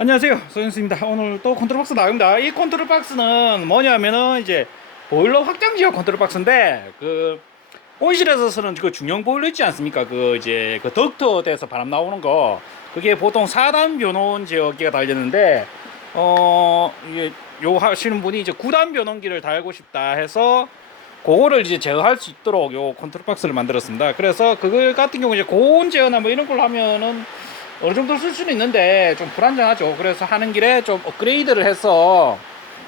안녕하세요. 소연수입니다. 오늘 또 컨트롤 박스 나옵니다. 이 컨트롤 박스는 뭐냐면은 이제 보일러 확장 지역 컨트롤 박스인데 그 온실에서 쓰는 그 중형 보일러 있지 않습니까? 그 이제 그 덕터에서 바람 나오는 거. 그게 보통 4단 변온 지역기가 달렸는데 어 이게 요 하시는 분이 이제 9단 변온기를 달고 싶다 해서 그거를 이제 제어할 수 있도록 요 컨트롤 박스를 만들었습니다. 그래서 그걸 같은 경우 이제 고온 제어나 뭐 이런 걸 하면은 어느 정도 쓸 수는 있는데 좀 불안정하죠. 그래서 하는 길에 좀 업그레이드를 해서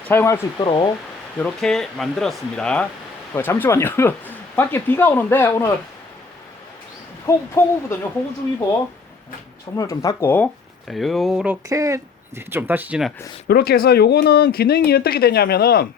사용할 수 있도록 이렇게 만들었습니다. 어, 잠시만요. 밖에 비가 오는데 오늘 폭, 폭우거든요. 폭우주의보. 창문을 좀 닫고 자, 요렇게 이제 좀 다시 지나. 요렇게 해서 요거는 기능이 어떻게 되냐면은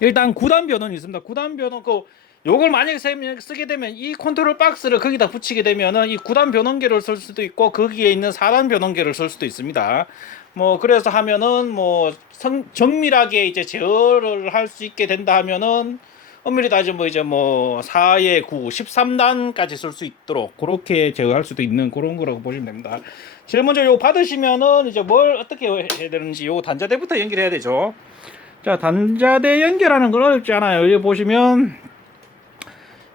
일단 9단 변원이 있습니다. 9단 변원 그 요걸 만약에 쓰- 쓰게 되면 이 컨트롤 박스를 거기다 붙이게 되면은 이 9단 변원계를 쓸 수도 있고 거기에 있는 4단 변원계를 쓸 수도 있습니다. 뭐 그래서 하면은 뭐 성, 정밀하게 이제 제어를 할 수 있게 된다 하면은 엄밀히 따지면 뭐 이제 뭐 4에 9, 13단까지 쓸 수 있도록 그렇게 제어할 수도 있는 그런 거라고 보시면 됩니다. 제일 먼저 요 받으시면은 이제 뭘 어떻게 해야 되는지 요 단자대부터 연결해야 되죠. 자, 단자대 연결하는 건 어렵지 않아요. 여기 보시면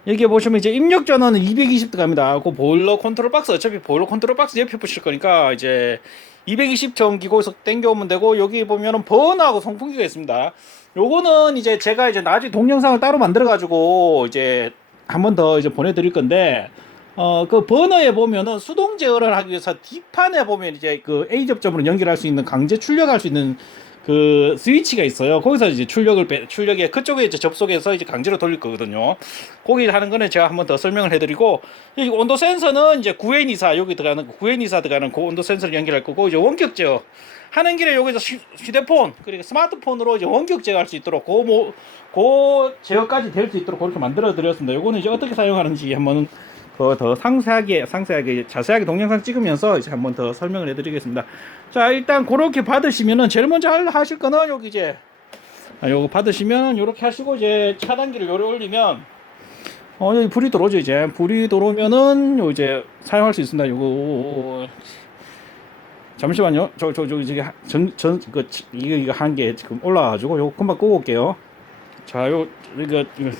여기 보시면 이제 입력 전원은 220 들어갑니다. 그 보일러 컨트롤 박스 어차피 보일러 컨트롤 박스 옆에 붙일 거니까 이제 220 전기고에서 당겨오면 되고 여기 보면은 버너하고 송풍기가 있습니다. 요거는 이제 제가 이제 나중에 동영상을 따로 만들어 가지고 이제 한 번 더 이제 보내드릴 건데 어그 버너에 보면은 수동 제어를 하기 위해서 뒷판에 보면 이제 그 A 접점으로 연결할 수 있는 강제 출력할 수 있는 그 스위치가 있어요. 거기서 이제 출력을 빼, 출력에 그쪽에 이제 접속해서 이제 강제로 돌릴 거거든요. 거기 하는 거는 제가 한번 더 설명을 해드리고 이 온도 센서는 이제 9N24 여기 들어가는 9N24 들어가는 그 온도 센서를 연결할 거고 이제 원격 제어 하는 길에 여기서 휴- 휴대폰 그리고 스마트폰으로 이제 원격 제어할 수 있도록 그 제어까지 될 수 있도록 그렇게 만들어 드렸습니다. 요거는 이제 어떻게 사용하는지 한번 더, 더 상세하게 상세하게 자세하게 동영상 찍으면서 이제 한번 더 설명을 해드리겠습니다. 자 일단 그렇게 받으시면은 제일 먼저 할- 하실 거는 여기 이제 아, 요거 받으시면 요렇게 하시고 이제 차단기를 요래 올리면 어 여기 불이 들어오죠 이제 불이 들어오면은 요 이제 사용할 수 있습니다. 요거 잠시만요. 저 저저 저기 전전그 이거 이거 한 개 지금 올라와가지고 요거 금방 끄고 올게요. 자 요 이거 이거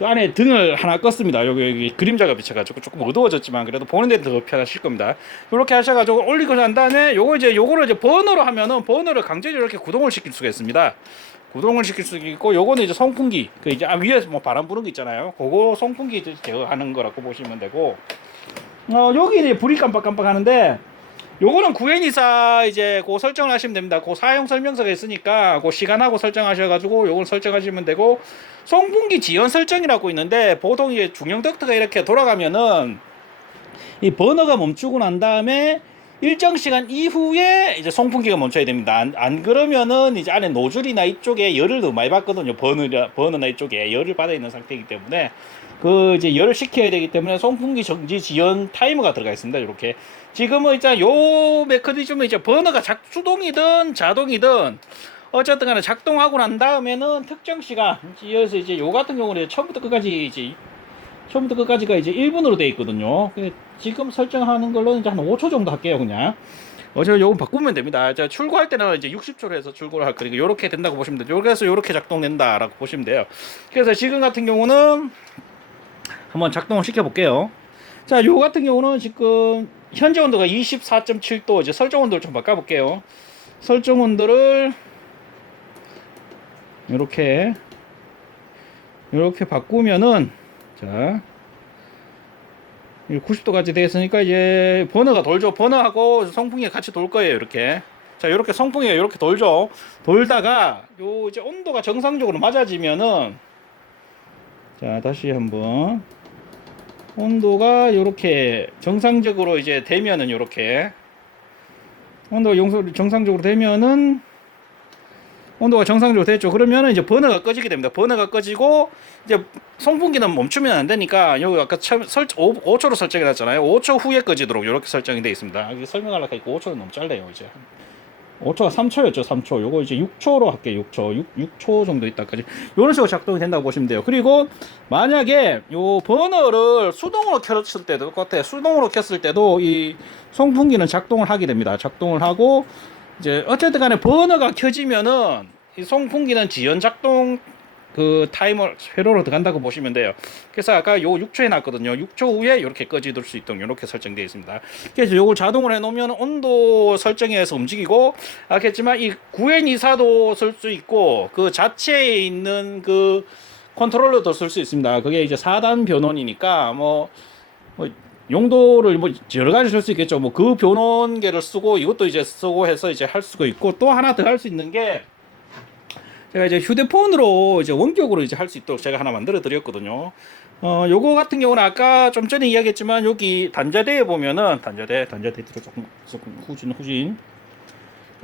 그 안에 등을 하나 껐습니다. 여기, 여기 그림자가 비쳐가지고 조금 어두워졌지만 그래도 보는 데는 더 편하실 겁니다. 이렇게 하셔가지고 올리고 난 다음에 요거 이제 요거를 이제 버너로 하면은 버너를 강제로 이렇게 구동을 시킬 수가 있습니다. 구동을 시킬 수 있고 요거는 이제 송풍기 그 이제 위에 뭐 바람 부는 거 있잖아요. 그거 이제 제어하는 거라고 보시면 되고 어 여기 이제 불이 깜빡깜빡 하는데 요거는 9N24 이제 그 설정을 하시면 됩니다. 그 사용 설명서가 있으니까 그 시간하고 설정하셔가지고 요걸 설정하시면 되고 송풍기 지연 설정이라고 있는데 보통 이제 중형 덕트가 이렇게 돌아가면은 이 버너가 멈추고 난 다음에 일정 시간 이후에 이제 송풍기가 멈춰야 됩니다. 안, 안 그러면은 이제 안에 노즐이나 이쪽에 열을 더 많이 받거든요. 버너 버너나 이쪽에 열을 받아 있는 상태이기 때문에 그 이제 열을 식혀야 되기 때문에 송풍기 정지 지연 타이머가 들어가 있습니다. 이렇게 지금은 일단 요 메커니즘은 이제 버너가 작 수동이든 자동이든 어쨌든 간에 작동하고 난 다음에는 특정 시간 이어서 이제 요 같은 경우는 처음부터 끝까지 이제 처음부터 끝까지가 이제 1분으로 돼 있거든요. 지금 설정하는 걸로 이제 한 5초 정도 할게요, 그냥. 어차피 요거 바꾸면 됩니다. 자, 출고할 때는 이제 60초로 해서 출고를 할 거니까 요렇게 된다고 보시면 돼요. 그래서 요렇게 작동된다 라고 보시면 돼요. 그래서 지금 같은 경우는 한번 작동을 시켜 볼게요. 자, 요 같은 경우는 지금 현재 온도가 24.7도 이제 설정 온도를 좀 바꿔 볼게요. 설정 온도를 이렇게 이렇게 바꾸면은 자 90도까지 되었으니까 이제 버너가 돌죠. 버너하고 송풍기가 같이 돌 거예요. 이렇게 자 이렇게 송풍기가 이렇게 돌죠. 돌다가 요 이제 온도가 정상적으로 맞아지면은 자 다시 한번 온도가 이렇게 정상적으로 이제 되면은 이렇게 온도가 용서 정상적으로 되면은 온도가 정상적으로 됐죠. 그러면은 이제 버너가 꺼지게 됩니다. 버너가 꺼지고 이제 송풍기는 멈추면 안 되니까 여기 아까 처음 설 5, 5초로 설정해 놨잖아요. 5초 후에 꺼지도록 이렇게 설정이 되어 있습니다. 설명하려고 하니까 5초는 너무 짧네요, 이제. 5초가 3초였죠 3초. 요거 이제 6초로 할게요 6초. 6, 6초 정도 있다까지. 이런 식으로 작동이 된다고 보시면 돼요. 그리고 만약에 요 버너를 수동으로 켰을 때도 똑같아요. 수동으로 켰을 때도 이 송풍기는 작동을 하게 됩니다. 작동을 하고 이제 어쨌든 간에 버너가 켜지면은 이 송풍기는 지연 작동 그 타이머 회로로 들어간다고 보시면 돼요. 그래서 아까 요 6초에 놨거든요. 6초 후에 이렇게 꺼지들 수 있도록 이렇게 설정되어 있습니다. 그래서 요걸 자동으로 해놓으면 온도 설정해서 움직이고 알겠지만 이 9N24도 쓸 수 있고 그 자체에 있는 그 컨트롤러도 쓸 수 있습니다. 그게 이제 4단 변원이니까 뭐, 뭐 용도를 뭐 여러 가지 쓸 수 있겠죠. 뭐 그 변원계를 쓰고 이것도 이제 쓰고 해서 이제 할 수가 있고 또 하나 더 할 수 있는 게 제가 이제 휴대폰으로 이제 원격으로 이제 할 수 있도록 제가 하나 만들어 드렸거든요. 어, 요거 같은 경우는 아까 좀 전에 이야기했지만 여기 단자대에 보면은 단자대, 단자대 뒤로 조금, 조금 후진, 후진.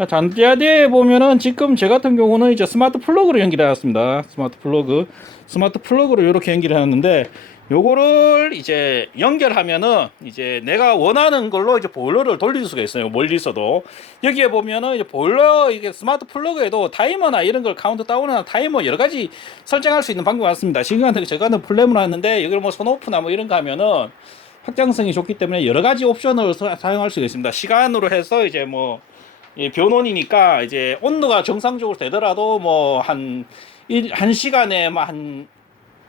단자대에 보면은 지금 제 같은 경우는 이제 스마트 플러그로 연결해 놨습니다. 스마트 플러그. 스마트 플러그로 이렇게 연결해 놨는데 요거를 이제 연결하면은 이제 내가 원하는 걸로 이제 보일러를 돌릴 수가 있어요. 멀리서도. 여기에 보면은 이제 보일러 이게 스마트 플러그에도 타이머나 이런 걸 카운트 다운이나 타이머 여러 가지 설정할 수 있는 방법이 많습니다. 지금 같은 게 제가 플래그를 했는데 여기를 뭐 손오프나 뭐 이런 거 하면은 확장성이 좋기 때문에 여러 가지 옵션을 사- 사용할 수가 있습니다. 시간으로 해서 이제 뭐 이 변원이니까 이제 온도가 정상적으로 되더라도 뭐한 한 시간에 뭐한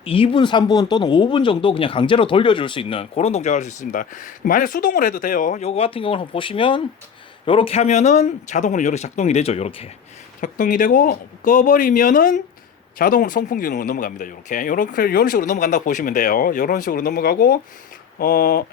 2분, 3분 또는 5분 정도 그냥 강제로 돌려줄 수 있는 그런 동작을 할 수 있습니다. 만약 수동으로 해도 돼요. 요거 같은 경우는 보시면 요렇게 하면은 자동으로 요렇게 작동이 되죠. 요렇게 작동이 되고 꺼버리면은 자동으로 송풍기로 넘어갑니다. 요렇게 요렇게 요런 식으로 넘어간다고 보시면 돼요. 요런 식으로 넘어가고 어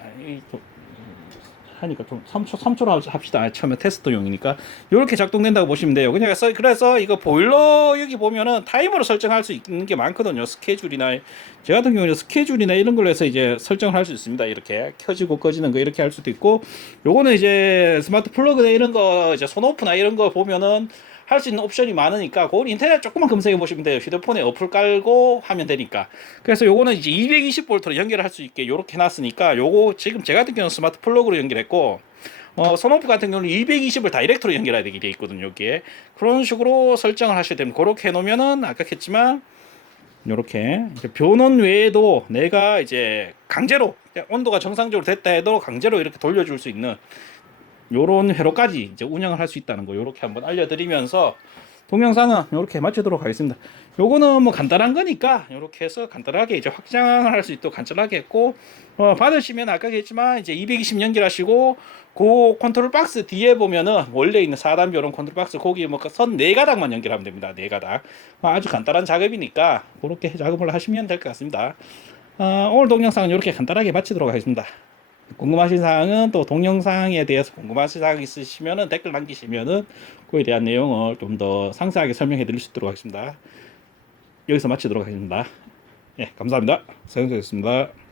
하니까 좀 3초 3초로 합시다. 아, 처음에 테스트용이니까 이렇게 작동된다고 보시면 돼요. 그냥 그래서, 그래서 이거 보일러 여기 보면은 타이머로 설정할 수 있는 게 많거든요. 스케줄이나 제 같은 경우는 스케줄이나 이런 걸로 해서 이제 설정을 할 수 있습니다. 이렇게 켜지고 꺼지는 거 이렇게 할 수도 있고 요거는 이제 스마트 플러그나 이런 거 이제 손오프나 이런 거 보면은 할 수 있는 옵션이 많으니까 그건 인터넷 조금만 검색해 보시면 돼요. 휴대폰에 어플 깔고 하면 되니까. 그래서 요거는 이제 220V로 연결할 수 있게 요렇게 해놨으니까 요거 지금 제가 같은 경우는 스마트 플러그로 연결했고 어, 선오프 같은 경우는 220을 다이렉트로 연결해야 되게 돼 있거든요. 여기에 그런 식으로 설정을 하셔야 됩니다. 그렇게 해놓으면은 아까 했지만 요렇게 변원 외에도 내가 이제 강제로 온도가 정상적으로 됐다 해도 강제로 이렇게 돌려줄 수 있는 요런 회로까지 이제 운영을 할 수 있다는 거 요렇게 한번 알려드리면서 동영상은 요렇게 마치도록 하겠습니다. 요거는 뭐 간단한 거니까 요렇게 해서 간단하게 이제 확장을 할 수 있도록 간단하게 했고 어, 받으시면 아까 했지만 이제 220 연결하시고 그 컨트롤 박스 뒤에 보면은 원래 있는 4단 변원 컨트롤 박스 거기 뭐선 네 가닥만 연결하면 됩니다. 네 가닥 어, 아주 간단한 작업이니까 그렇게 작업을 하시면 될 것 같습니다. 어, 오늘 동영상은 이렇게 간단하게 마치도록 하겠습니다. 궁금하신 사항은 또 동영상에 대해서 궁금하신 사항 있으시면은 댓글 남기시면은 그에 대한 내용을 좀 더 상세하게 설명해 드릴 수 있도록 하겠습니다. 여기서 마치도록 하겠습니다. 예, 감사합니다. 서영석이었습니다.